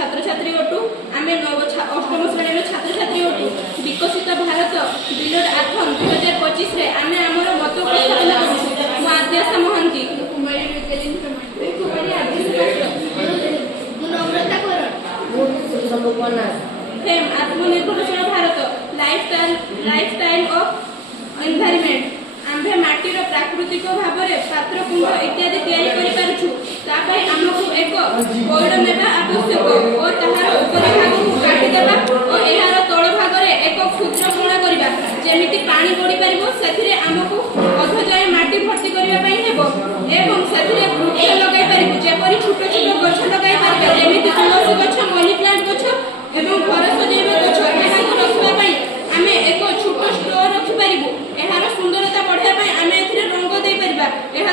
छात्र छात्री अटू आम अष्टम श्रेणी छात्र छात्री अटू विकसित भारत बिलोड आथन 2025 आम आमर मत उपस्थापन करूँ। आद्याशा महंती फेम आत्मनिर्भरशील भारत लाइफस्टाइल ऑफ एनवायरनमेंट आम्भे माटीर प्राकृतिक भाव में पात्र कुंड इत्यादि तैयारी आमको एक पौड़ नेबा आवश्यक और ताहार ऊपर भाग को काटिदेबा और यार तल भाग में एक क्षुद्र कोण करबा जेमिति पानी गड़ी पारिबो सेथिरे आमको अध जाय माटी भर्ती करबा पई हेबो एवं सेथिरे वृक्ष लगाई पारिबो जेपरि छोट छोट गछ लगाई पारिबा जेमिति तुलसी गछ मनी प्लांट गछ एवं घर सजाइबा गछ एहाको रखबा पई आमे एक छोट स्टोर रखि पारिबो एहार सुंदरता बढ़ाबा पई आमे एथिरे रंग देई पारिबा एहा